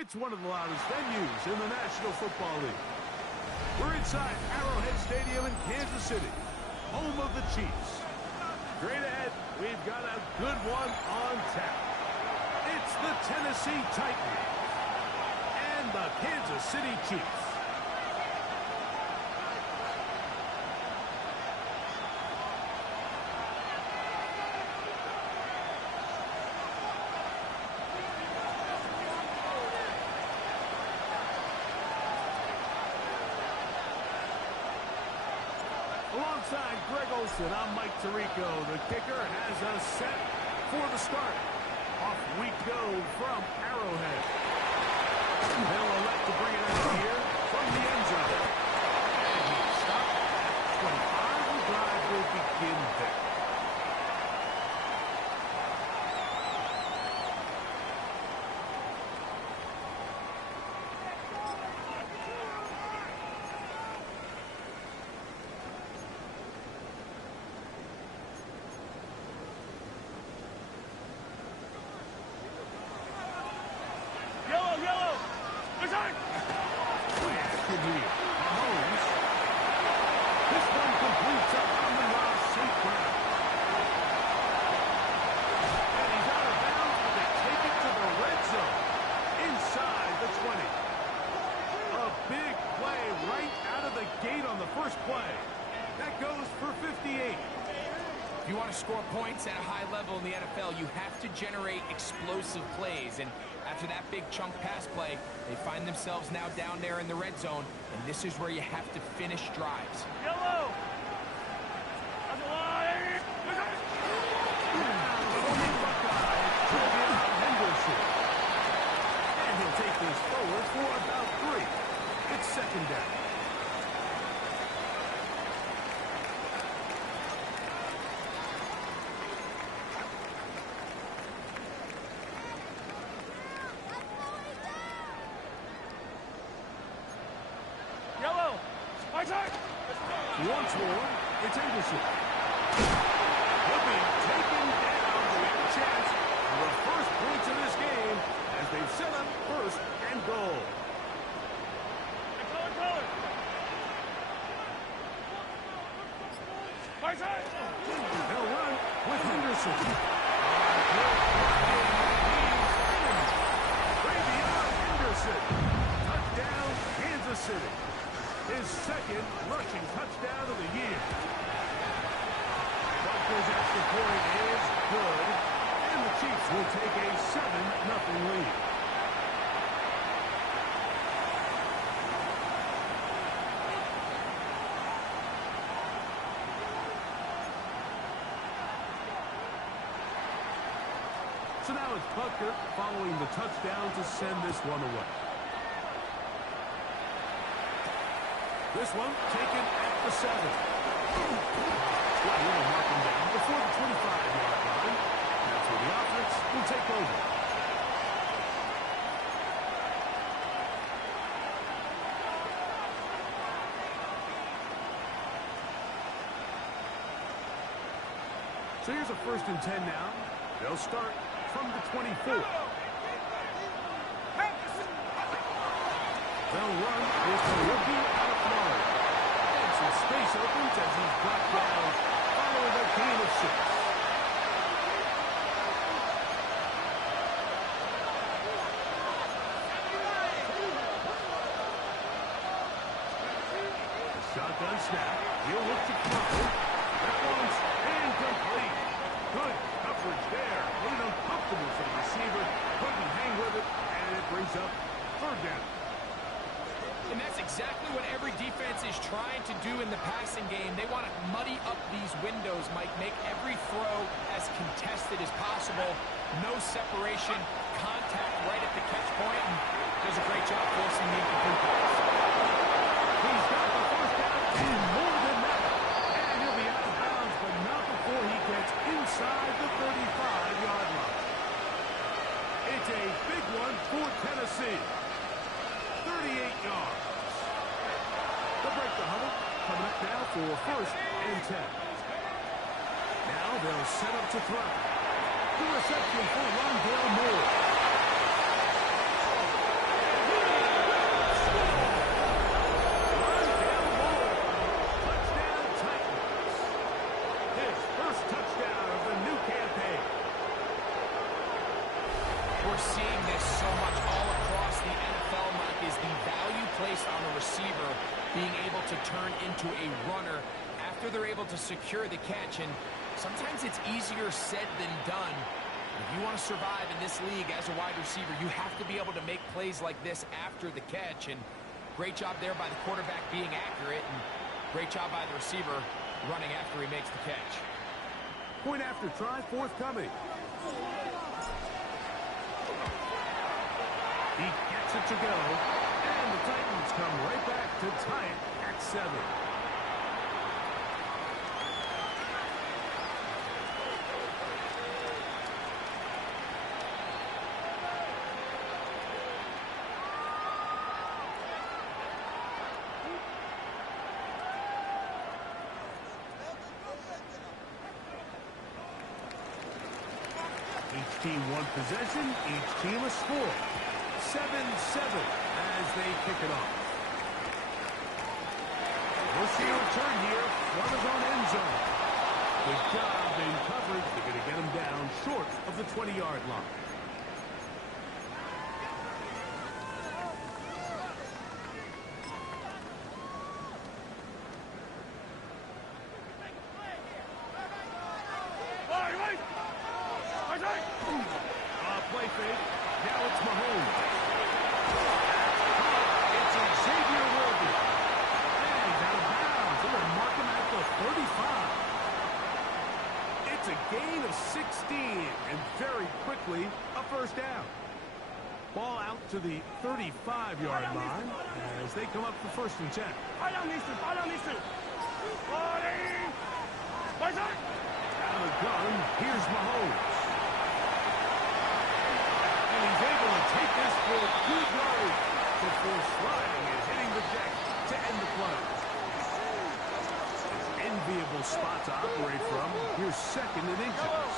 It's one of the loudest venues in the National Football League. We're inside Arrowhead Stadium in Kansas City, home of the Chiefs. Straight ahead, we've got a good one on tap. It's the Tennessee Titans and the Kansas City Chiefs. Alongside Greg Olsen, I'm Mike Tirico. The kicker has us set for the start. Off we go from Arrowhead. They'll elect to bring it out here from the end zone. And he's stopped at 25. The drive will begin there. If you want to score points at a high level in the NFL, you have to generate explosive plays. And after that big chunk pass play, they find themselves now down there in the red zone. And this is where you have to finish drives. Yellow! On the line! And he'll take this forward for about 3. It's second down. Once more, it's Anderson. He'll be taken down. They have a chance for the first points of this game as they've set up first and goal. They'll run with Henderson. Way beyond Henderson. Touchdown, Kansas City. His second rushing touchdown of the year. Bucker's extra point is good, and the Chiefs will take a 7-0 lead. So now it's Bucker following the touchdown to send this one away. This one taken at the 7. Well, we'll mark him down before the 25-yard line. That's where the offense will take over. So here's a 1st and 10 now. They'll start from the 24. They'll run with the rookie out of Florida. And some space opens as he's brought down following a gain of 6. The shotgun snap. He'll look to throw. That one's incomplete. Good coverage there. A little uncomfortable for the receiver. Couldn't hang with it, and it brings up 3rd down. And that's exactly what every defense is trying to do in the passing game. They want to muddy up these windows, Mike, make every throw as contested as possible. No separation, contact right at the catch point, and does a great job forcing the incomplete pass. He's got the 1st down and more than that. And he'll be out of bounds, but not before he gets inside the 35-yard line. It's a big one for Tennessee. 38 yards. They'll break the huddle. Coming up now for 1st and 10. Now they'll set up to throw. The reception for Rondale Moore. focused on the receiver being able to turn into a runner after they're able to secure the catch. And sometimes it's easier said than done. If you want to survive in this league as a wide receiver, you have to be able to make plays like this after the catch. And great job there by the quarterback being accurate, and great job by the receiver running after he makes the catch. Point after try forthcoming. He gets it to go, and the Titans come right back to tie it at 7. Each team one possession, each team a score. 7-7 as they kick it off. We'll see a return here. Runners on end zone. Good job in coverage. They're going to get him down short of the 20-yard line. Play fake. Now it's Mahomes. It's Xavier Worthy. And he's out of bounds. They're going to mark him at the 35. It's a gain of 16. And very quickly, a first down. Ball out to the 35-yard line as they come up for 1st and 10. Out of the gun, here's Mahomes. He's able to take this for good yardage before sliding and hitting the deck to end the play. An enviable spot to operate from. Here's 2nd and inches.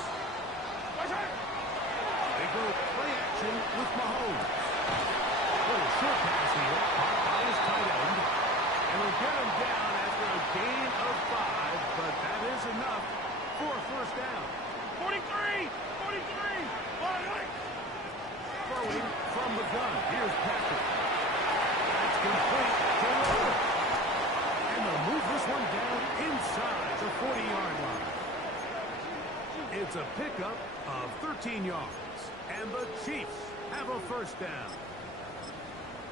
They go play action with Mahomes. Little short pass here, caught by his tight end. And we'll get him down after a gain of 5, but that is enough for a first down. 43! Throwing from the gun. Here's Patrick. That's complete to Roller. And they'll move this one down inside the 40-yard line. It's a pickup of 13 yards. And the Chiefs have a first down.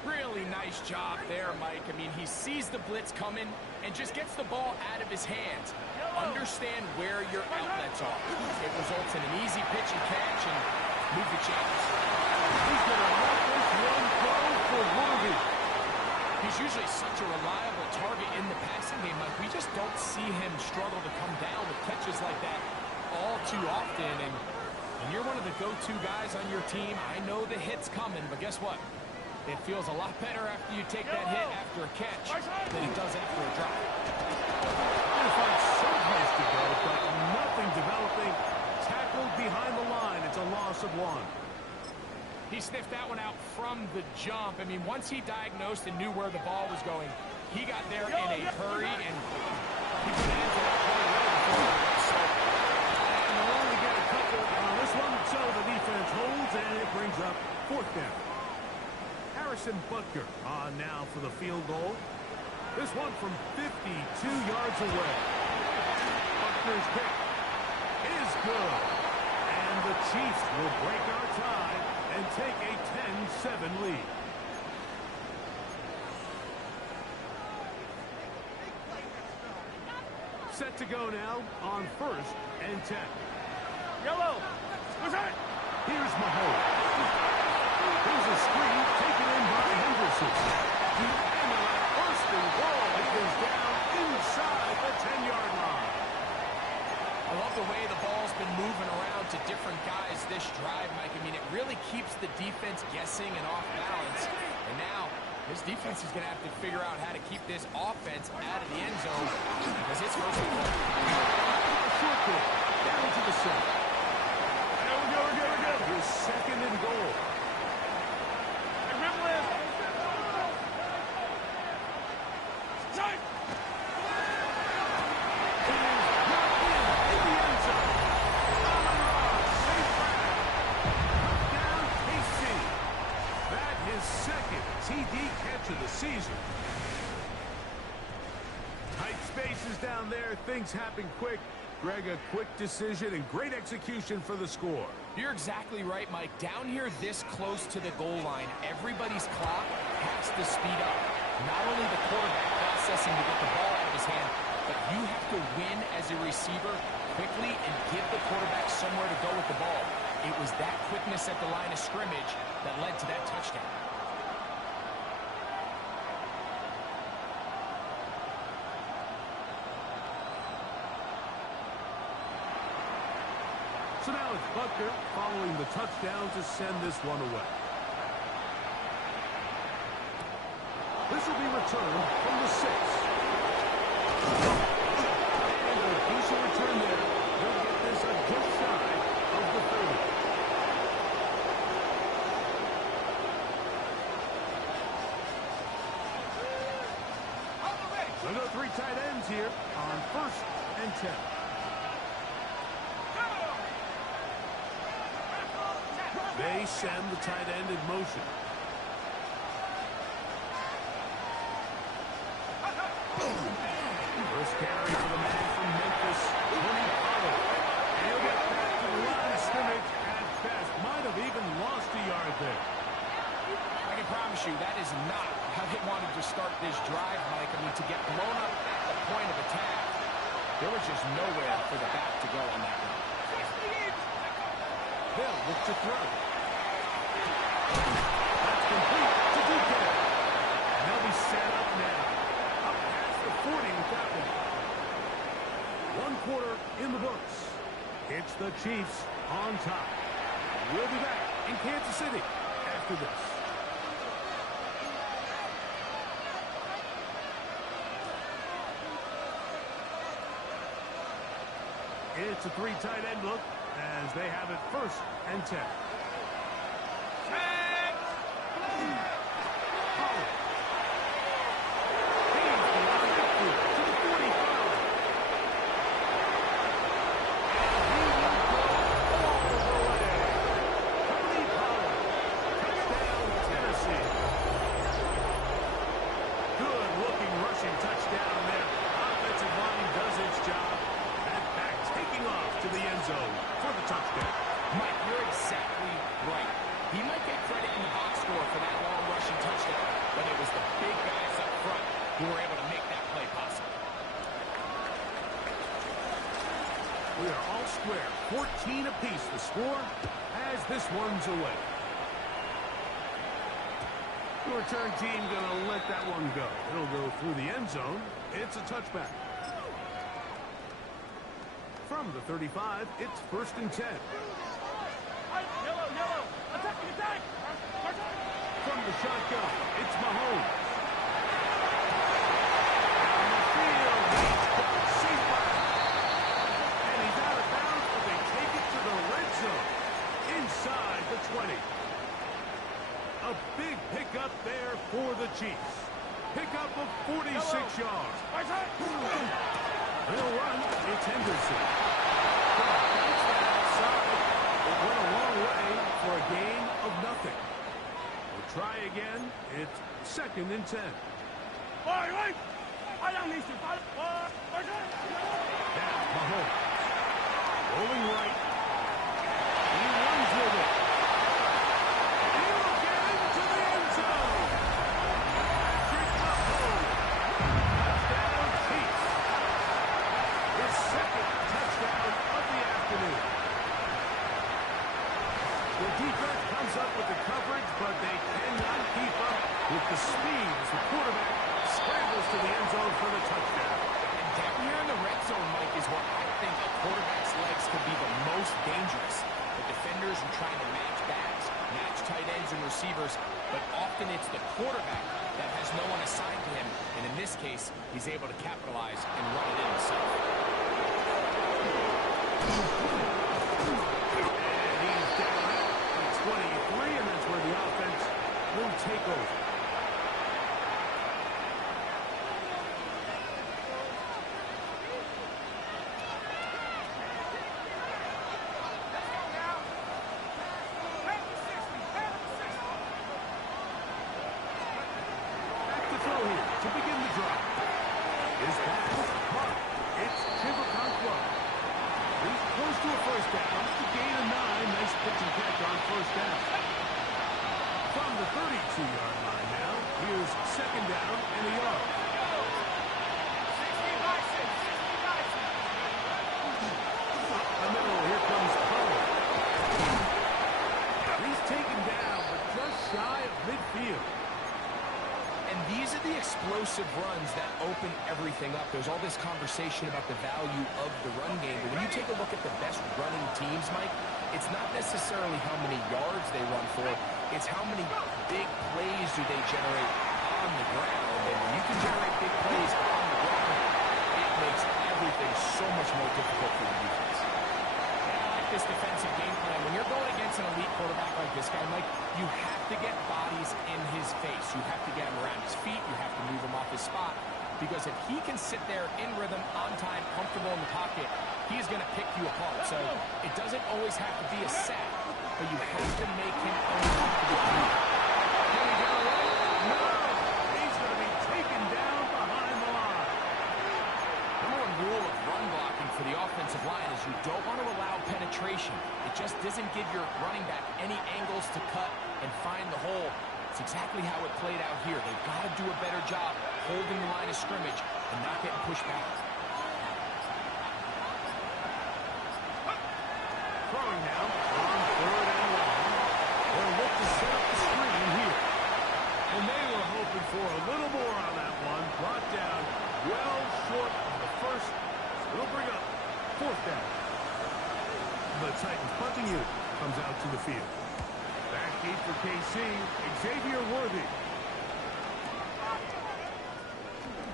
Really nice job there, Mike. I mean, he sees the blitz coming and just gets the ball out of his hands. Understand where your outlets are. It results in an easy pitch and catch and move the chains. He's going to let this one go for Worthy. He's usually such a reliable target in the passing game. Like, we just don't see him struggle to come down with catches like that all too often. And you're one of the go-to guys on your team. I know the hit's coming, but guess what? It feels a lot better after you take that hit after a catch than it does after a drop. Gonna find some place to go, but nothing developing. Tackled behind the line. It's a loss of 1. He sniffed that one out from the jump. I mean, once he diagnosed and knew where the ball was going, he got there in a hurry, and he put it into that play right before. And they'll only get a couple on this one, so the defense holds, and it brings up 4th down. Harrison Butker on now for the field goal. This one from 52 yards away. Butker's kick is good. And the Chiefs will break our tie and take a 10-7 lead. Set to go now on 1st and 10. Yellow. What's that? Here's Mahomes. Here's a screen taken in by Henderson. The Emirates first and goal. It goes down inside the 10-yard line. I love the way the ball's been moving around to different guys this drive, Mike. I mean, it really keeps the defense guessing and off balance. And now, this defense is going to have to figure out how to keep this offense out of the end zone because it's first and goal. Short kick down to the center. We're good. Here's 2nd and goal. TD catch of the season. spaces down there. Things happen quick. Greg, a quick decision and great execution for the score. You're exactly right, Mike. Down here this close to the goal line, everybody's clock has to speed up. Not only the quarterback processing to get the ball out of his hand, but you have to win as a receiver quickly and give the quarterback somewhere to go with the ball. It was that quickness at the line of scrimmage that led to that touchdown. So now it's Butker following the touchdown to send this one away. This will be returned from the 6. And a decent return there. They'll get this just shy of the 30. We'll go 3 tight ends here on 1st and 10. They send the tight end in motion. First carry for the man from Memphis, Tony Pollard. And he'll get back to the line of scrimmage at best. Might have even lost a yard there. I can promise you that is not how they wanted to start this drive, Mike. I mean, to get blown up at the point of attack, there was just nowhere for the back to go on that one. They'll look to throw. That's complete to DK. And they'll be set up now. Up past the 40 with that one. 1 quarter in the books. It's the Chiefs on top. We'll be back in Kansas City after this. It's a 3 tight end look as they have it 1st and 10. Mike, you're exactly right. He might get credit in the box score for that long rushing touchdown, but it was the big guys up front who were able to make that play possible. We are all square. 14 apiece the score as this one's away. The return team going to let that one go. It'll go through the end zone. It's a touchback. From the 35, it's 1st and 10. Yellow. Attack. From the shotgun, it's Mahomes. Down the field, he's got safe by. And he's out of bounds, but they take it to the red zone. Inside the 20. A big pickup there for the Chiefs. Pickup of 46 yards. They'll run. It's Henderson. Bounce that outside. It went a long way for a gain of nothing. We'll try again. It's 2nd and 10. Now Mahomes. Rolling right. He runs with it. He'll get into the end zone. Patrick Mahomes. Touchdown Chiefs. His 2nd touchdown of the afternoon. The defense comes up with the coverage, but they cannot keep up with the speed as the quarterback scrambles to the end zone for the touchdown. And down here in the red zone, Mike, is where I think a quarterback's legs could be the most dangerous. The defenders are trying to match backs, match tight ends and receivers, but often it's the quarterback that has no one assigned to him, and in this case, he's able to capitalize and run it in himself. And he's down at 23, and that's where the offense will take over. Back to throw here to begin the drive. His pass choice down. The gain of 9. Nice pitch and catch on first down. From the 32-yard line now, here's second down and a yard. The middle, here comes Cole. He's taken down, but just shy of midfield. And these are the explosive runs that open everything up. There's all this conversation about the value of the run game. But when you take a look at the best running teams, Mike, it's not necessarily how many yards they run for. It's how many big plays do they generate on the ground. And when you can generate big plays on the ground, it makes everything so much more difficult for the defense. This defensive game plan, when you're going against an elite quarterback like this guy, Mike, you have to get bodies in his face. You have to get him around his feet. You have to move him off his spot. Because if he can sit there in rhythm, on time, comfortable in the pocket, he's going to pick you apart. So it doesn't always have to be a sack, but you have to make him uncomfortable. Can he get away? No! He's going to be taken down behind the line. Number one rule of run blocking for the offensive line is you don't want to allow penetration. It just doesn't give your running back any angles to cut and find the hole. It's exactly how it played out here. They've got to do a better job holding the line of scrimmage and not getting pushed back. Throwing now on third and long. They'll look to set up the screen here. And they were hoping for a little more on that one. Brought down well short of the first. It'll bring up fourth down. The Titans punting unit comes out to the field. Back deep for KC, Xavier Worthy.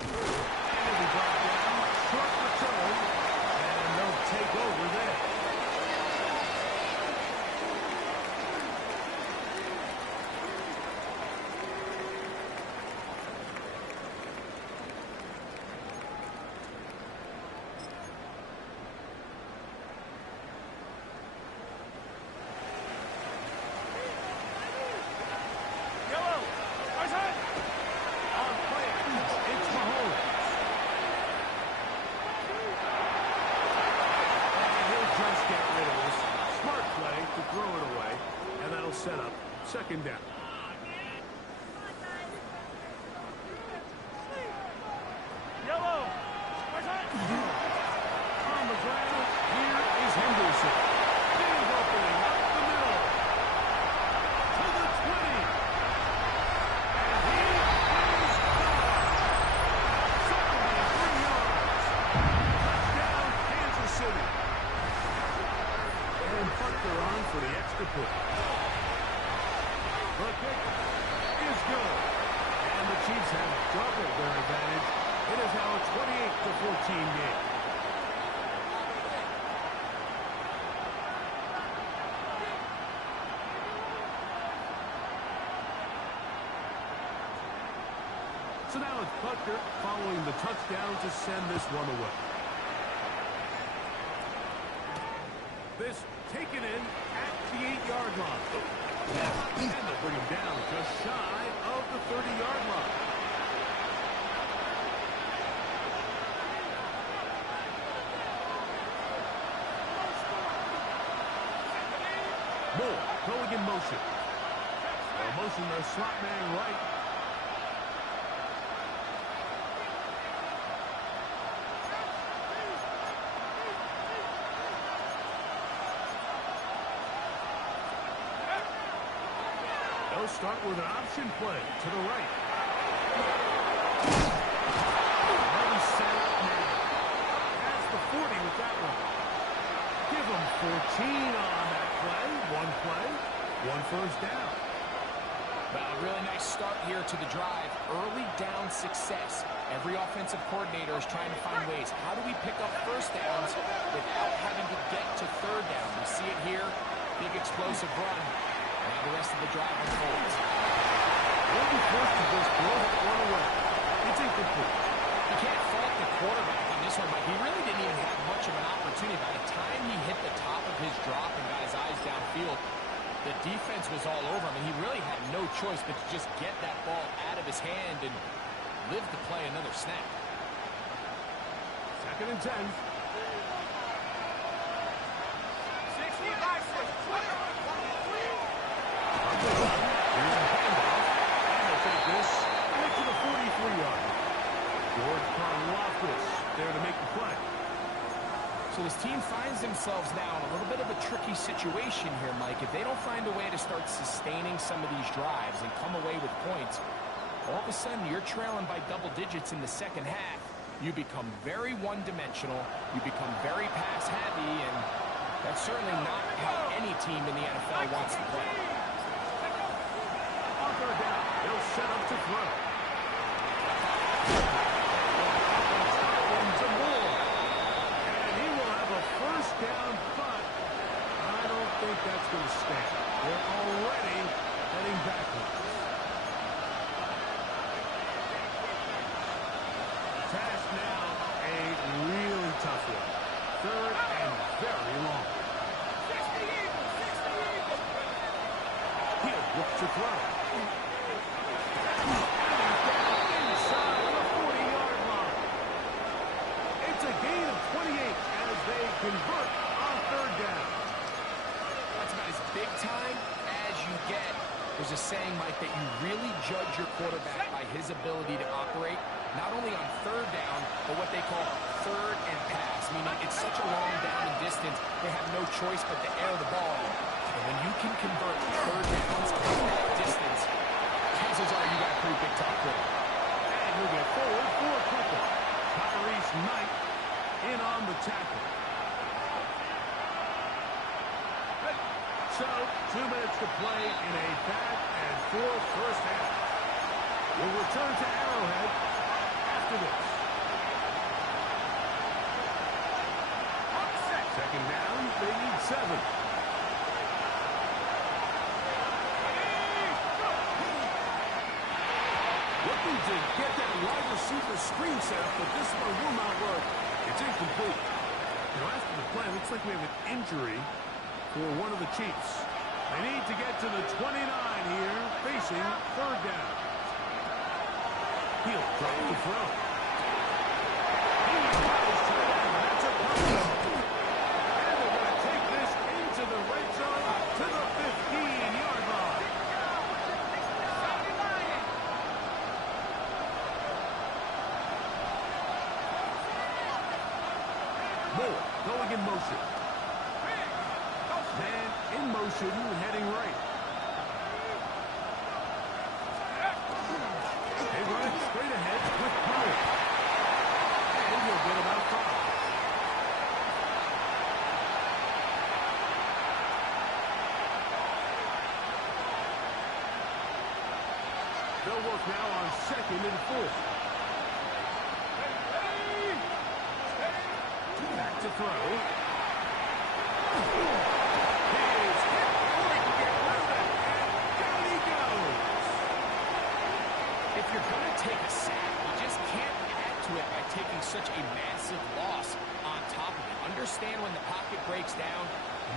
And he'll be brought down, short return, and they'll take over there. Set up, second down. Yellow. On the ground, here is Henderson. Big opening up the middle. To the 20. And he is gone. 73 yards. Touchdown, Kansas City. And Butler on for the extra point. The kick is good. And the Chiefs have doubled their advantage. It is now a 28-14 game. So now it's Butler following the touchdown to send this one away. This taken in at the 8-yard line. And they'll bring him down just shy of the 30-yard line. Moore going in motion. They'll motion their slot man right. They'll start with an option play to the right. They'll set up now. That's the 40 with that one. Give them 14 on that play, one first down. Well, a really nice start here to the drive. Early down success. Every offensive coordinator is trying to find ways. How do we pick up first downs without having to get to third down? We see it here. Big explosive run. Now the rest of the drive unfolds. They'll be forced to just blow that one away. It's incomplete. You can't fault the quarterback on this one, Mike. He really didn't even have much of an opportunity. By the time he hit the top of his drop and got his eyes downfield, the defense was all over him, and he really had no choice but to just get that ball out of his hand and live to play another snap. Second and 10. Here's a handoff. And they'll take this and to the 43-yard line. George Karlaftis there to make the play. So his team finds themselves now in a little bit of a tricky situation here, Mike. If they don't find a way to start sustaining some of these drives and come away with points, all of a sudden you're trailing by double digits in the second half. You become very one-dimensional. You become very pass-heavy, and that's certainly not how any team in the NFL wants to play. On third down, they'll set up to throw. First down, but I don't think that's going to stand. They're already heading backwards. Task now, a really tough one. Third and very long. 60 Eagles, 60 Eagles. He'll look to throw. Inside the 40-yard line. It's a gain of 28. They convert on third down. That's about as big time as you get. There's a saying, Mike, that you really judge your quarterback by his ability to operate, not only on third down, but what they call third and pass, meaning it's such a long down and distance, they have no choice but to air the ball. And when you can convert third downs from that distance, chances are you got a pretty big top quarter. And he'll get forward for a couple. Tyrese Knight in on the tackle. So, 2 minutes to play in a back-and-forth first half. We'll return to Arrowhead after this. Second down, they need 7. Looking to get that wide receiver screen set up, but this one will not work. It's incomplete. You know, after the play, it looks like we have an injury for one of the Chiefs. They need to get to the 29 here, facing third down. He'll drop the throw. He tries to end. That's a punt. And they're going to take this into the red zone to the 15-yard line. Moore going in motion. Man in motion, heading right. They run it straight ahead with power. And he'll get about 5. They'll work now on 2nd and 4. Back to throw. He's hit. Quick, get rid of it. And down he goes. If you're going to take a sack, you just can't add to it by taking such a massive loss on top of it. Understand when the pocket breaks down,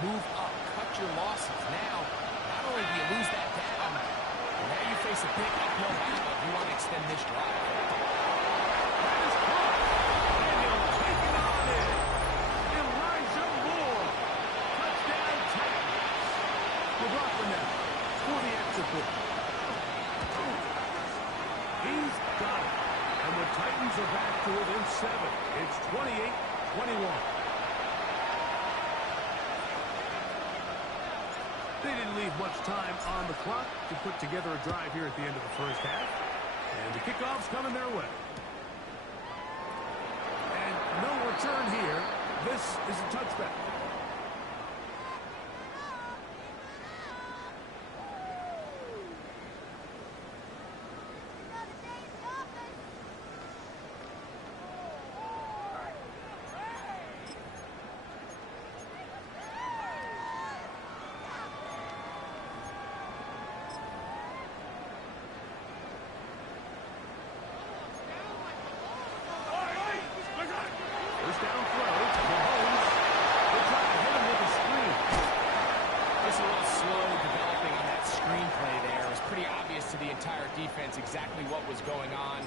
move up, cut your losses. Now, not only do you lose that down, now you face a big uphill battle if you want to extend this drive. That is caught. And he'll take it on in. Touchdown Titans. McLaughlin now for the extra point. He's got it. And the Titans are back to within 7. It's 28-21. They didn't leave much time on the clock to put together a drive here at the end of the first half. And the kickoff's coming their way. And no return here. This is a touchback. First down throw. Mahomes. They try to hit him with a screen. Just a little slow developing on that screenplay there. It was pretty obvious to the entire defense exactly what was going on.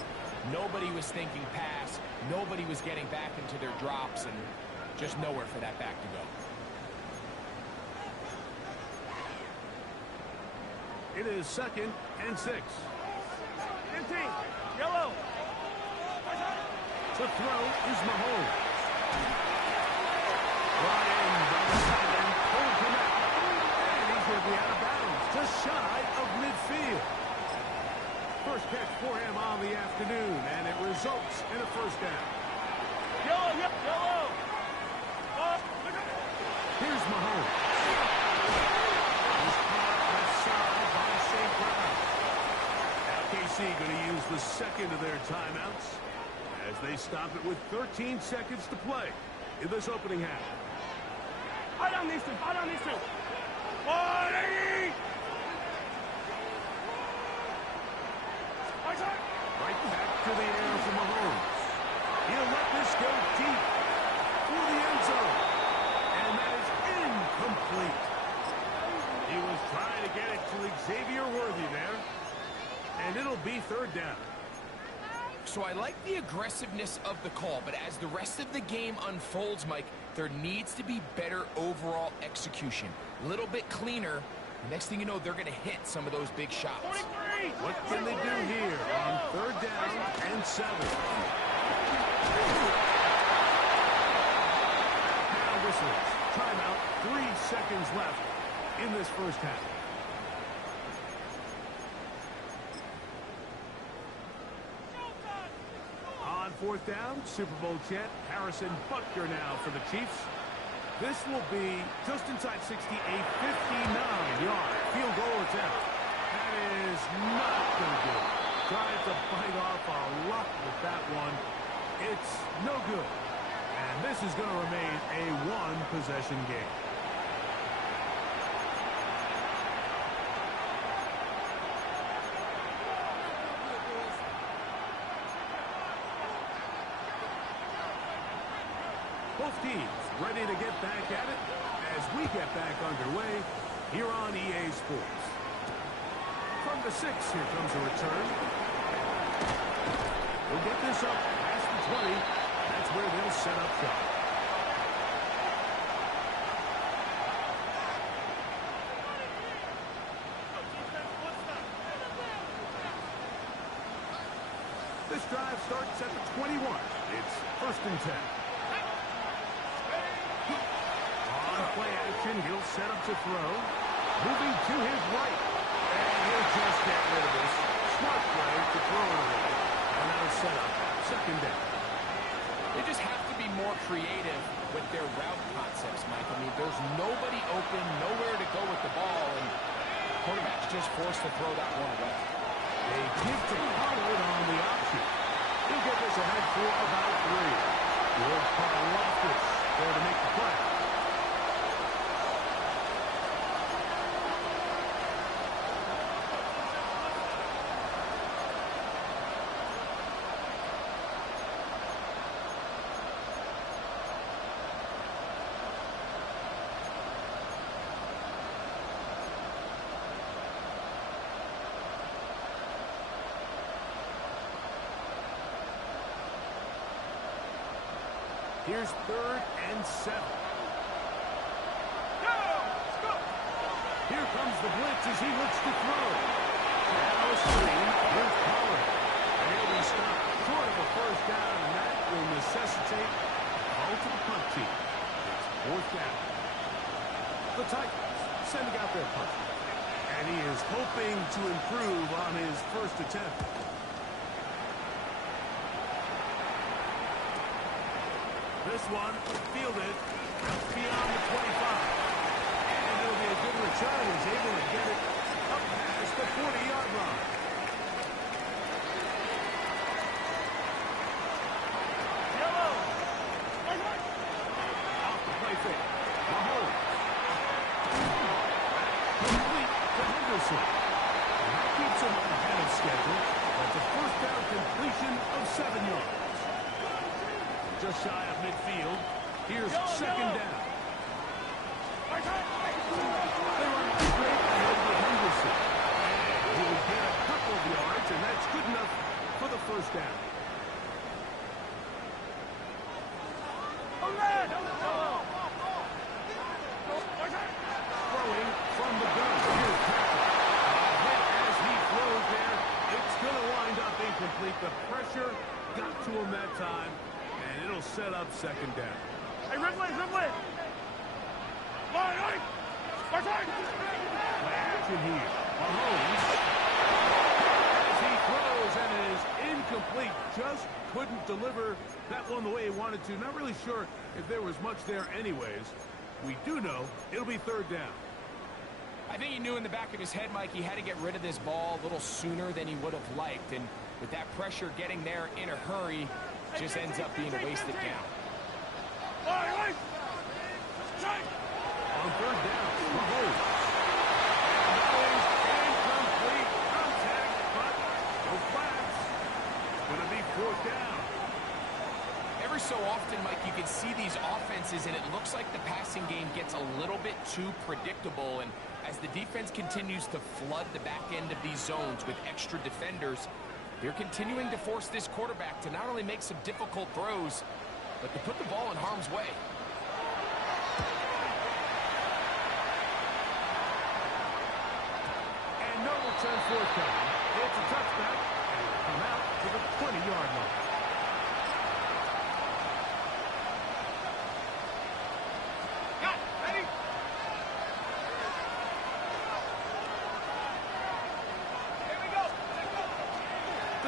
Nobody was thinking pass. Nobody was getting back into their drops, and just nowhere for that back to go. It is 2nd and 6. 15. Yellow. To throw is Mahomes. Brought in by the tight end, pulled him out. And he's going to be out of bounds, just shy of midfield. First catch for him on the afternoon, and it results in a first down. Yellow, yellow. Here's Mahomes. He's caught left side by St. Brown. Now KC going to use the second of their timeouts as they stop it with 13 seconds to play in this opening half. Hard on these two. 180. Right back to the air for Mahomes. He'll let this go deep for the end zone. And that is incomplete. He was trying to get it to Xavier Worthy there. And it'll be 3rd down. So I like the aggressiveness of the call, but as the rest of the game unfolds, Mike, there needs to be better overall execution. A little bit cleaner. The next thing you know, they're going to hit some of those big shots. 23. What can they do here on 3rd down and 7? Now whistles. Timeout. 3 seconds left in this first half. On 4th down, Super Bowl champ Harrison Butker now for the Chiefs. This will be just inside 60, a 59-yard field goal attempt. That is not going to do it. Trying to bite off a lot with that one. It's no good. And this is going to remain a one-possession game. Both teams ready to get back at it as we get back underway here on EA Sports. From the 6, here comes a return. We'll get this up past the 20. That's where they'll set up shop. This drive starts at the 21. It's 1st and 10. Play action, he'll set up to throw. Moving to his right. And he'll just get rid of this. Smart play to throw it away. And that'll set up 2nd down. They just have to be more creative with their route concepts, Mike. I mean, there's nobody open, nowhere to go with the ball, and the quarterback's just forced to throw that one away. They give to Pollard on the option. He'll get this ahead for about 3. Will Karlaftis there to make the play. Here's 3rd and 7. Here comes the blitz as he looks to throw. Now a screen with Pollard. And he'll be stopped short of a first down, and that will necessitate a call to the punt team. It's 4th down. The Titans sending out their punt. And he is hoping to improve on his first attempt. This one fielded out beyond the 25. And it'll be a good return. He's able to get it up past the 40-yard line. Yellow. Off the play fake. Mahomes. Complete to Henderson. And that keeps him ahead of schedule. That's a first down completion of 7 yards. Just shy of midfield. Here's 2nd down. They run straight ahead with Henderson. And he will get a couple of yards, and that's good enough for the first down. Throwing from the gun. Here's Patrick. A athlete. The pressure got to him that time, and it'll set up second down. Hey, Ripley, Ripley! Line, line! Right side! Play action here. Mahomes. As he throws, and it is incomplete. Just couldn't deliver that one the way he wanted to. Not really sure if there was much there anyways. We do know it'll be third down. I think he knew in the back of his head, Mike, he had to get rid of this ball a little sooner than he would have liked. And with that pressure getting there in a hurry, just ends up being a wasted down. Line, line! On third down, Mahomes. That is incomplete contact, but no flags. It's going to be fourth down. Every so often, Mike, you can see these offenses, and it looks like the passing game gets a little bit too predictable. And as the defense continues to flood the back end of these zones with extra defenders, they're continuing to force this quarterback to not only make some difficult throws, but to put the ball in harm's way. And no return forthcoming. It's a touchback, and it will come out to the 20-yard line.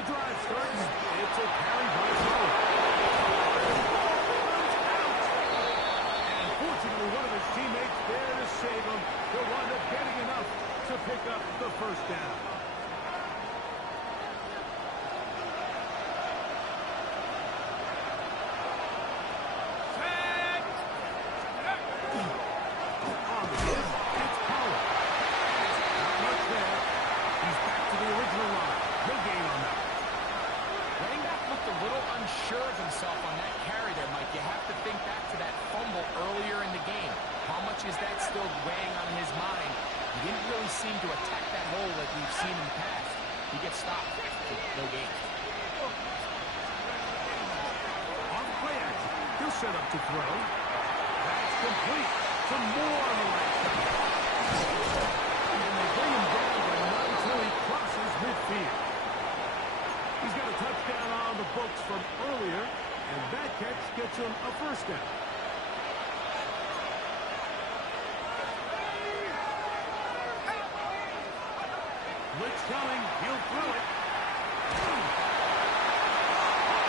Drive starts. It's a carry by Joe. And fortunately, one of his teammates there to save him. He'll wind up getting enough to pick up the first down. On the give, it's Pollard. Not much there. He's back to the original line. No gain on that. Running back looked a little unsure of himself on that carry there, Mike. You have to think back to that fumble earlier in the game. How much is that still weighing on his mind? He didn't really seem to attack that hole like we've seen in the past. He gets stopped. No gain. On the play action, he'll set up to throw. That's complete. Some more on the right side. And they bring him down, but not until he crosses midfield. He's got a touchdown on the books from earlier, and that catch gets him a first down. Blitz coming. He'll throw it.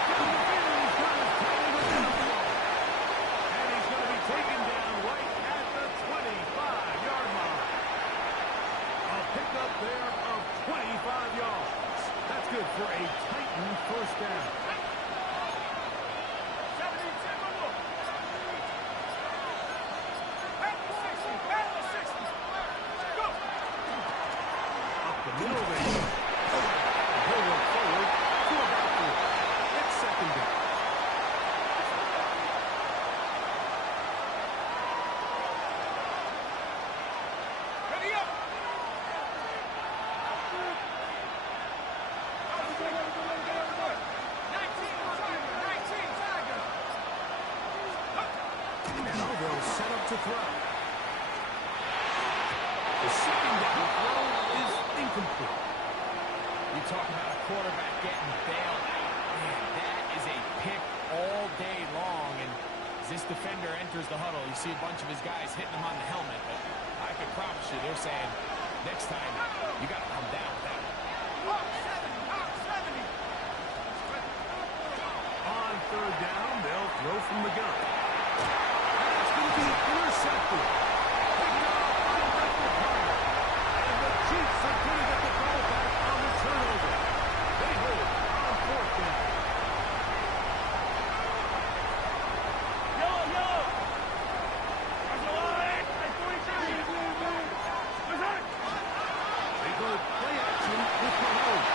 Down the field, he's got his tail in the downfield. And he's going to be taken down right at the 25-yard line. A pickup there of 25 yards. That's good for a Titan first down. Up the middle there. He'll work forward to about 4. It's second down. Ready up! Now they'll set up to throw. The second down throw is incomplete. You talk about a quarterback getting bailed out. Man, that is a pick all day long. And as this defender enters the huddle, you see a bunch of his guys hitting him on the helmet. But I can promise you, they're saying, next time, you got to come down with that one. On third down, they'll throw from the gun. And it's going to be intercepted. Picked off by Michael Carter. And the Chiefs are going to get the ball back on the turnover. They hold on fourth down. Yellow, yellow! There's a line! Hey, 43! They go to play action with Mahomes.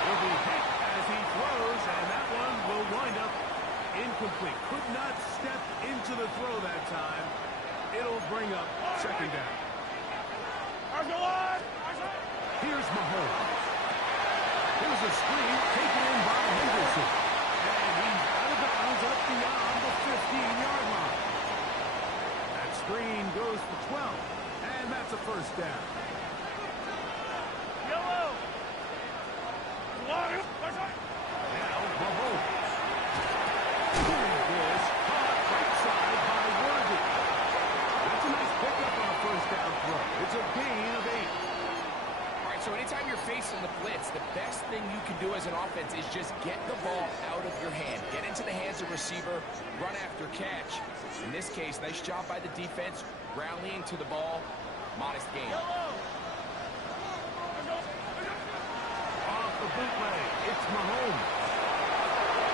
Will be hit as he throws, and that one will wind up incomplete. Could not step into the throw that time. It'll bring up second down. There's a line! Here's Mahomes. Here's a screen taken in by Henderson. And he's out of bounds up beyond the 15-yard line. That screen goes for 12. And that's a first down. Yellow! Line! This caught right side by Worthy. That's a nice pickup on a first down throw. It's a gain of 8. All right, so anytime you're facing the blitz, the best thing you can do as an offense is just get the ball out of your hand. Get into the hands of receiver, run after catch. In this case, nice job by the defense, rallying to the ball. Modest gain. Off the bootleg, it's Mahomes.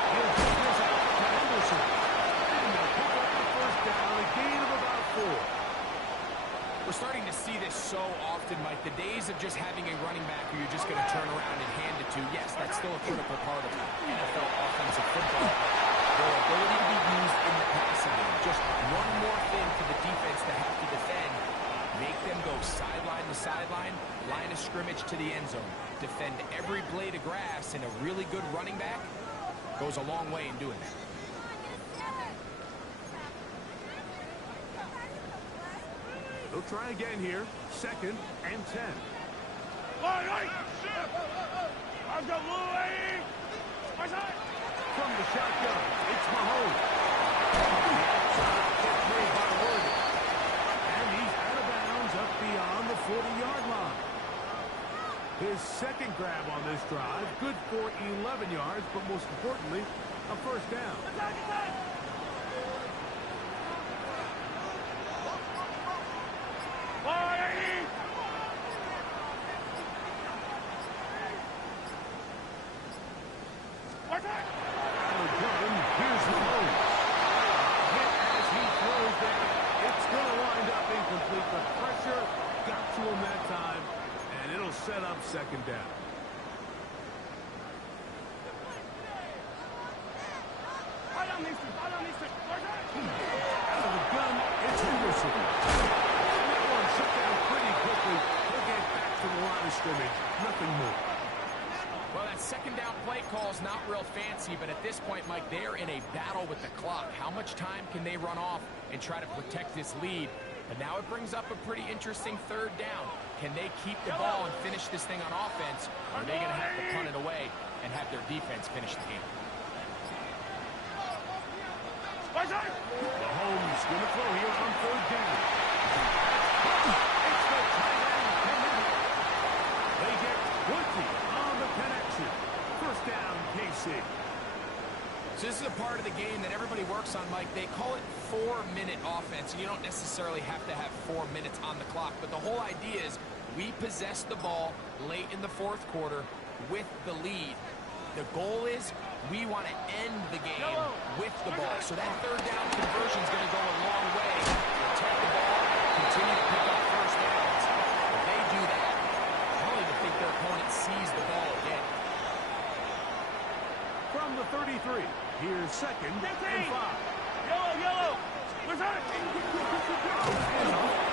He'll take this out to Henderson. And they'll pick up the first down, a gain of about 4. We're starting to see this so often, Mike. The days of just having a running back who you're just going to turn around and hand it to, yes, that's still a critical part of NFL offensive football. Their ability to be used in the passing game. Just one more thing for the defense to have to defend. Make them go sideline to sideline, line of scrimmage to the end zone. Defend every blade of grass, and a really good running back goes a long way in doing that. They'll try again here. 2nd and 10. I've got Louis. From the shotgun, it's Mahomes. The outside catch made by Worthy. And he's out of bounds up beyond the 40-yard line. His second grab on this drive, good for 11 yards, but most importantly, a first down. Set up 2nd down. Out of the gun, it's Henderson. That one shut down pretty quickly. He'll get back to the line of scrimmage. Nothing more. Well, that 2nd down play call is not real fancy, but at this point, Mike, they're in a battle with the clock. How much time can they run off and try to protect this lead? But now it brings up a pretty interesting 3rd down. Can they keep the ball and finish this thing on offense, or are they going to have to punt it away and have their defense finish the game? Mahomes going to throw here on 3rd down. It's the tight end connect. They get 20 on the connection. First down, KC. So this is a part of the game that everybody works on, Mike. They call it 4-minute offense, and you don't necessarily have to have 4 minutes on the clock. But the whole idea is we possess the ball late in the 4th quarter with the lead. The goal is we want to end the game with the ball. So that 3rd down conversion is going to go a long way. Protect the ball, continue to pick up first downs. If they do that, I don't even think their opponent sees the ball again. From the 33, here's 2nd and 5. Yellow. What's that?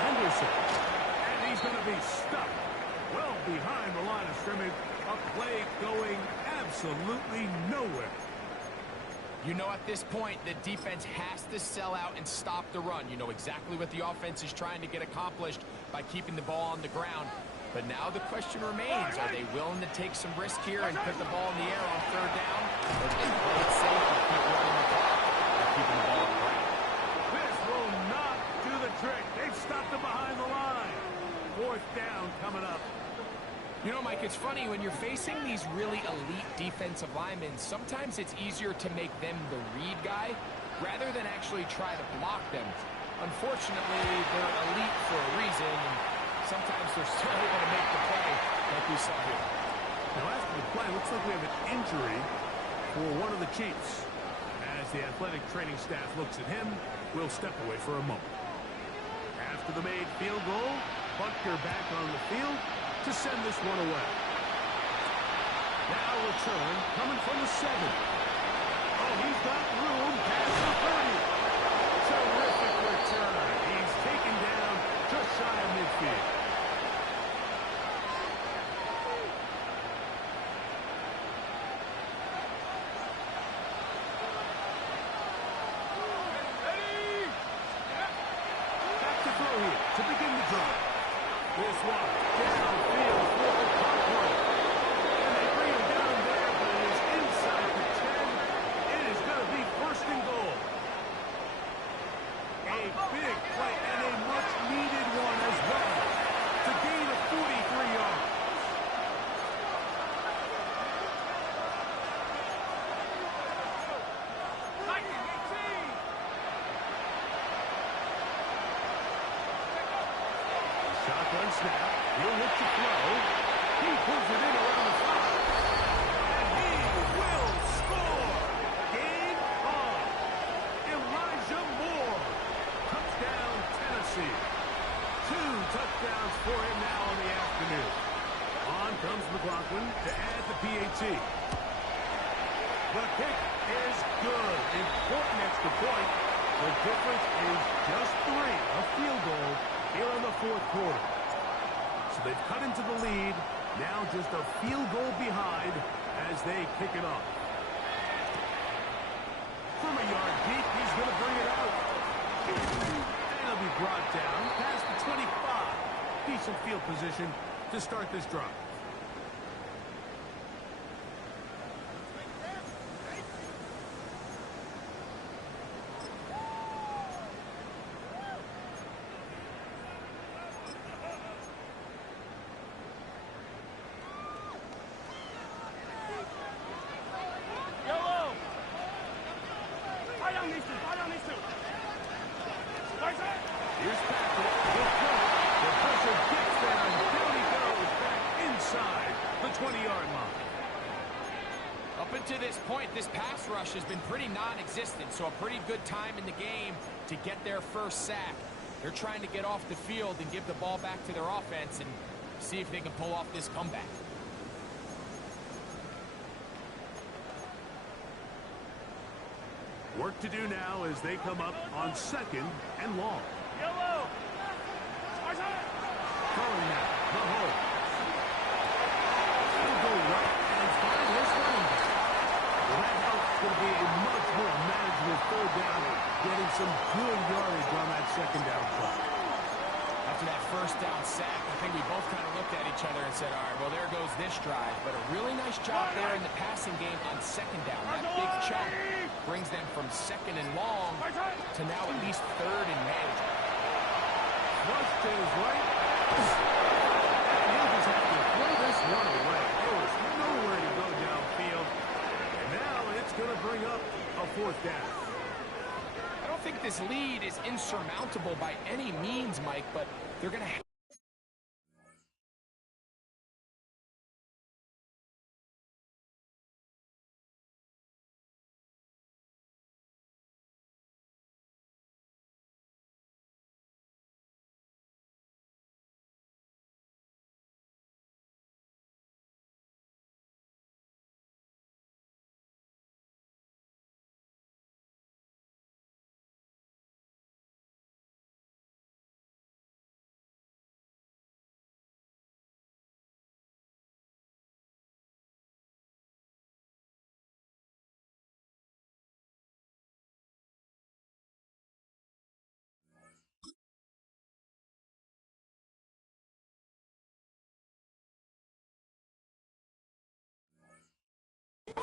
Henderson. And he's going to be stuck well behind the line of scrimmage. A play going absolutely nowhere. You know, at this point, the defense has to sell out and stop the run. You know exactly what the offense is trying to get accomplished by keeping the ball on the ground. But now the question remains, are they willing to take some risk here and put the ball in the air on 3rd down? Or do they play it safe and keep running the clock and keeping the ball on the ground? This will not do the trick. They've stopped it behind the line. 4th down coming up. You know, Mike, it's funny, when you're facing these really elite defensive linemen, sometimes it's easier to make them the read guy rather than actually try to block them. Unfortunately, they're elite for a reason, and sometimes they're still able to make the play like we saw here. Now, after the play, looks like we have an injury for one of the Chiefs. As the athletic training staff looks at him, we'll step away for a moment. After the made field goal, Butker back on the field to send this one away. Now return coming from the 7. Oh, he's got room past the 30. Terrific return. He's taken down just shy of midfield. Back to throw here to begin the drive. This one downfield for the Cowboys. And they bring him down there, but it is inside the 10. It is going to be 1st and snap. He'll look to throw. He pulls it in around the 5. And he will score. Game on. Elijah Moore. Touchdown, Tennessee. 2 touchdowns for him now in the afternoon. On comes McLaughlin to add the PAT. The kick is good. Important extra point. The difference is just 3, a field goal here in the 4th quarter. So they've cut into the lead. Now just a field goal behind as they kick it off. From a yard deep, he's going to bring it out. And he'll be brought down past the 25. Decent field position to start this drive. Here's Patrick. He'll throw it. The pressure gets down. Down he goes back inside the 20-yard line. Up until this point, this pass rush has been pretty non-existent, so a pretty good time in the game to get their first sack. They're trying to get off the field and give the ball back to their offense and see if they can pull off this comeback. Work to do now as they come up on 2nd and long. Yellow. Throwing now, Mahomes. He'll go right and find his running back. Well, that helps to be a much more manageable 3rd down, getting some good yardage on that 2nd down play. After that first down sack, I think we both kind of looked at each other and said, all right, well, there goes this drive. But a really nice job there in the passing game on 2nd down. That big chunk brings them from 2nd and long to now at least 3rd and manageable. Flush to his right. And he'll just have to throw this one away. There was nowhere to go downfield. And now it's going to bring up a 4th down. I don't think this lead is insurmountable by any means, Mike, but they're going to have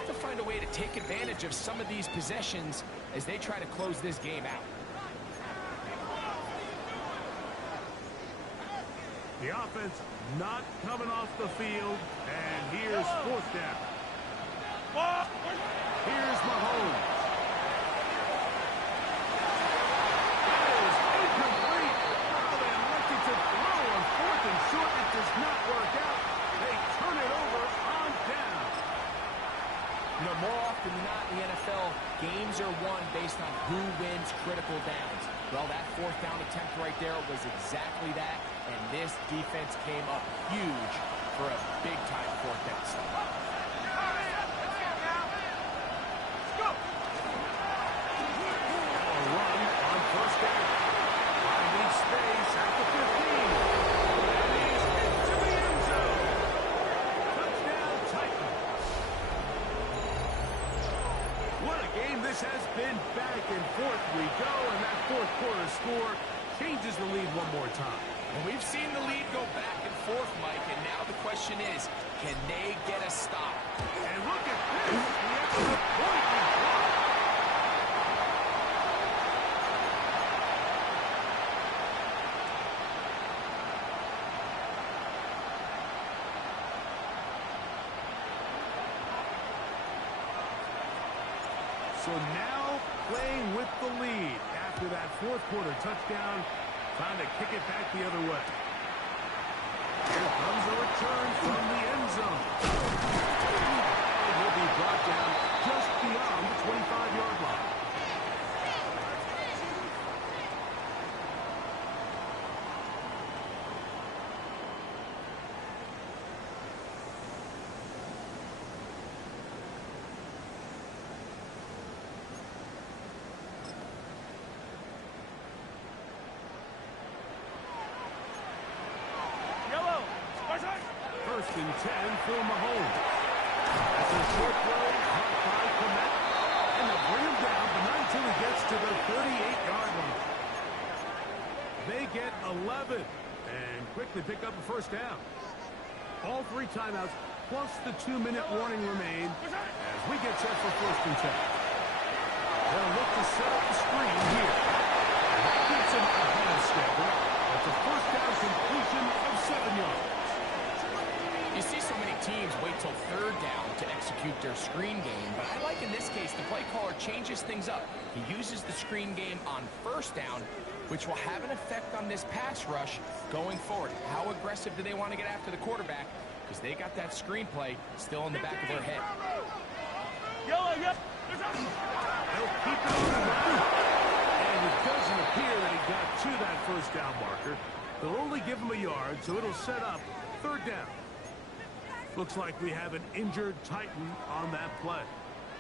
to find a way to take advantage of some of these possessions as they try to close this game out. The offense not coming off the field, and here's 4th down. Here's Mahomes. That is incomplete. Oh, they elected to throw on 4th and short. It does not work out. They turn it over on down. You know, more often than not in the NFL, games are won based on who wins critical downs. Well, that 4th down attempt right there was exactly that, and this defense came up huge for a big-time 4th down stop. A run on 1st down. Finding space at the 15. And he's into the end zone. Touchdown, Titans. What a game this has been. Back and forth we go, and that 4th quarter score changes the lead one more time. And we've seen the lead go back and forth, Mike, and now the question is, can they get a stop? And look at this. The extra point is blocked. So now playing with the lead after that 4th quarter touchdown. Time to kick it back the other way. Here comes a return from the end zone. And he'll be brought down just beyond the 25-yard line. First and 10 for Mahomes. That's a short throw, caught by Komet. And they'll bring him down, but not until he gets to the 38-yard line. They get 11 and quickly pick up a first down. All 3 timeouts plus the 2-minute warning remain as we get set for first and 10. They'll look to set up the screen here. That gets him ahead of schedule. That's a first down completion of 7 yards. You see so many teams wait till third down to execute their screen game, but I like in this case the play caller changes things up. He uses the screen game on first down, which will have an effect on this pass rush going forward. How aggressive do they want to get after the quarterback? Because they got that screenplay still in the back of their head. They'll keep it on the ground. And it doesn't appear that he got to that first down marker. They'll only give him a yard, so it'll set up third down. Looks like we have an injured Titan on that play.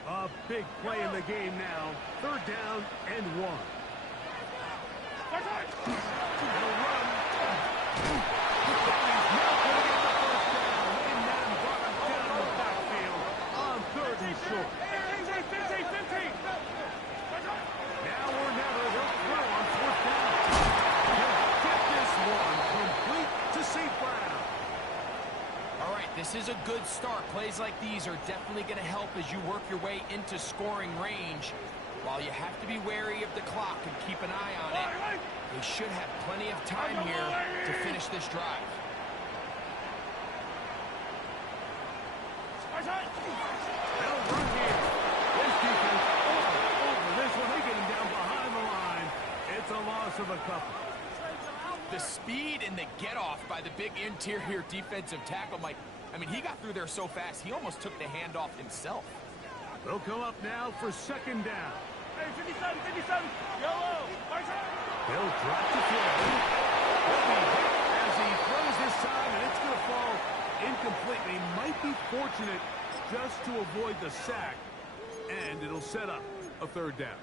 A big play in the game now. Third down and 1. They'll run. He's now putting in the first down. And then brought him down the backfield on third and short. 50. Now or never, they'll throw on fourth down. He'll get this one complete to St. Brown. All right, this is a good start. Plays like these are definitely going to help as you work your way into scoring range. While you have to be wary of the clock and keep an eye on it, they should have plenty of time here to finish this drive. They'll run here. This defense over this one. They get him down behind the line. It's a loss of a couple. The speed and the get-off by the big interior defensive tackle, Mike. I mean, he got through there so fast, he almost took the handoff himself. They'll come up now for second down. Hey, 57. Yellow. They'll drop the throw. He'll be hit as he throws this time, and it's going to fall incomplete. He might be fortunate just to avoid the sack, and it'll set up a third down.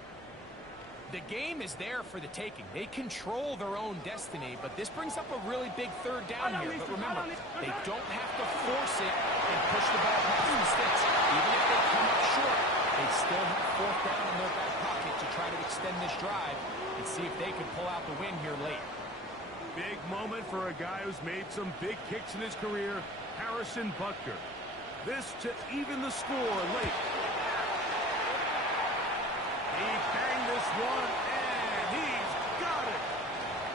The game is there for the taking. They control their own destiny, but this brings up a really big third down here. But remember, they don't have to force it and push the ball past the sticks. Even if they come up short, they still have fourth down in their back pocket to try to extend this drive and see if they can pull out the win here late. Big moment for a guy who's made some big kicks in his career, Harrison Butker. This to even the score late. He banged this one, and he's got it.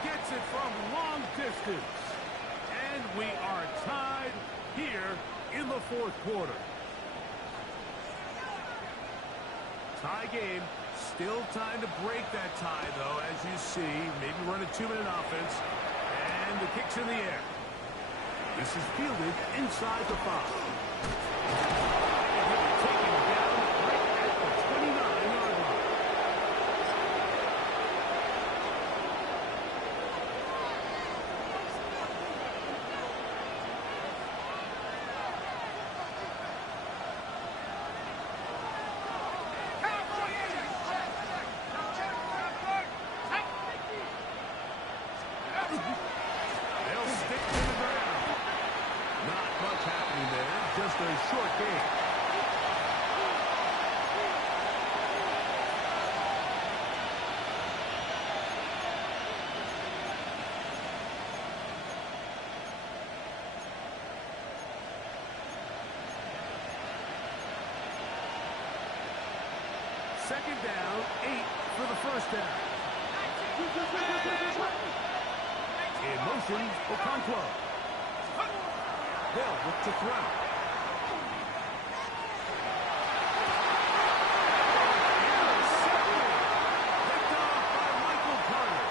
Gets it from long distance. And we are tied here in the fourth quarter. Tie game. Still time to break that tie, though, as you see. Maybe run a 2-minute offense. And the kick's in the air. This is fielded inside the 5. And he'll be taken down right at the 29-yard line. They'll stick to the ground. Not much happening there. Just a short game. Second down, 8 for the first down. In motion, Okonkwo. They'll look to throw. Intercepted. Picked off by Michael Carter.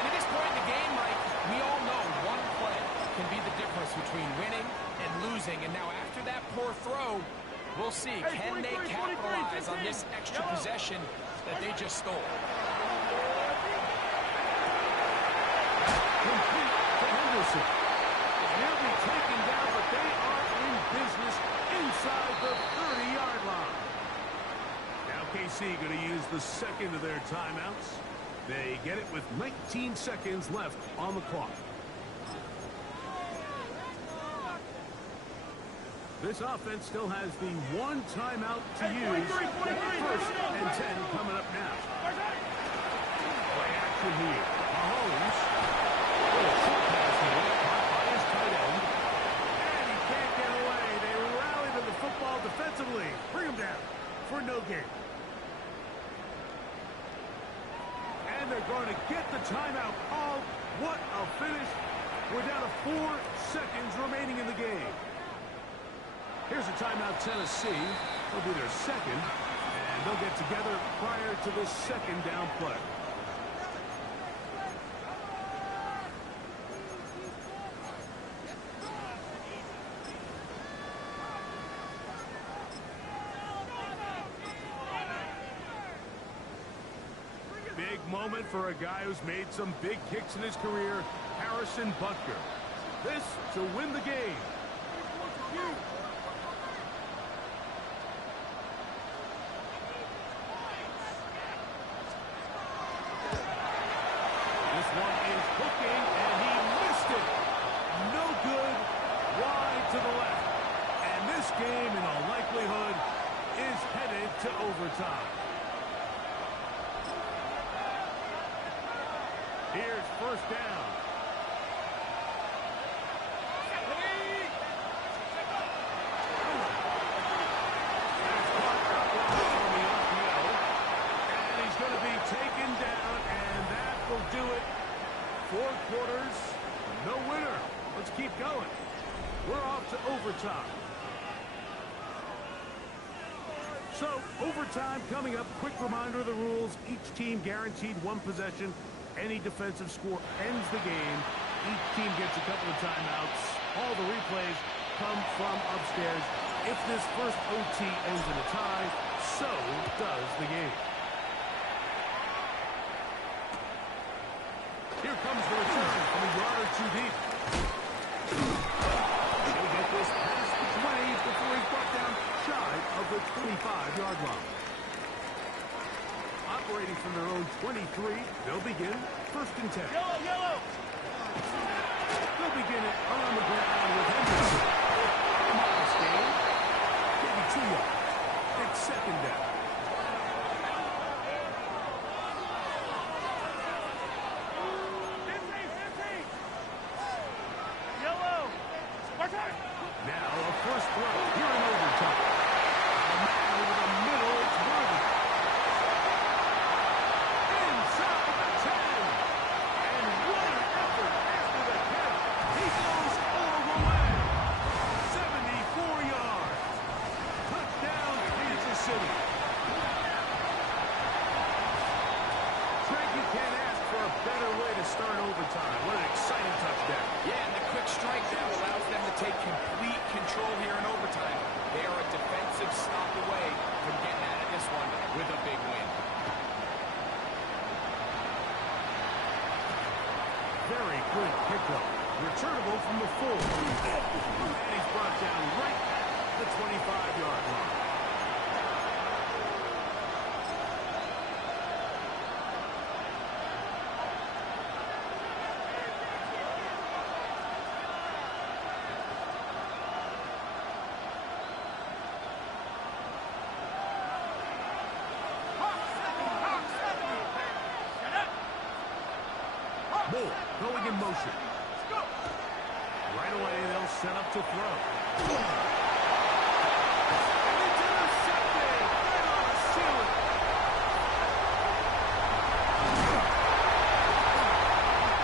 And at this point in the game, Mike, we all know one play can be the difference this extra possession that they just stole. Complete to Henderson. They'll be taken down, but they are in business inside the 30-yard line. Now KC going to use the second of their timeouts. They get it with 19 seconds left on the clock. This offense still has the one timeout to use. First and 10 coming up now. Play action here. Mahomes. Short pass here. Caught by his tight end. And he can't get away. They rally to the football defensively. Bring him down for no gain. And they're going to get the timeout called. What a finish. We're down to 4 seconds remaining in the game. Here's a timeout, Tennessee. It'll be their second, and they'll get together prior to this second down play. Big moment for a guy who's made some big kicks in his career, Harrison Butker. This to win the game. Game, in all likelihood, is headed to overtime. Here's first down. And he's going to be taken down, and that will do it. 4 quarters, no winner. Let's keep going. We're off to overtime. So, overtime coming up. Quick reminder of the rules. Each team guaranteed 1 possession. Any defensive score ends the game. Each team gets a couple of timeouts. All the replays come from upstairs. If this first OT ends in a tie, so does the game. Here comes the return from a yard or 2 deep. He'll get this past the 20 before he's brought down shy of the 25-yard line. Operating from their own 23, they'll begin first and 10. Yellow! They'll begin it on the ground with Henderson. Modest gain. Maybe 2 yards. It's second down. Yellow! Spartan! Now a first throw here in overtime. A man over the middle, it's Worthy. Inside the 10. And what an effort after the catch. He goes all the way. 74 yards. Touchdown, Kansas City. Trent, you can't ask for a better way to start overtime. What an exciting touchdown. Yeah, and the quick strike now allows them to take complete control here in overtime. They are a defensive stop away from getting out of this one with a big win. Very good pickup. Returnable from the 4. And he's brought down right at the 25-yard line. Moore going in motion. Right away, they'll set up to throw. And it's intercepted right on the ceiling.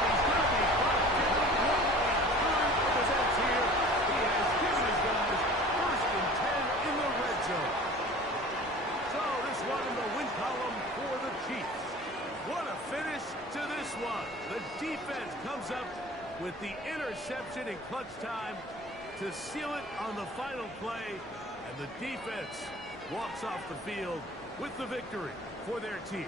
He's going to be brought down. What a turn presents here. He has given his guys first and 10 in the red zone. So this one in the win column for the Chiefs. What a finish to this one. The defense comes up with the interception in clutch time to seal it on the final play. And the defense walks off the field with the victory for their team.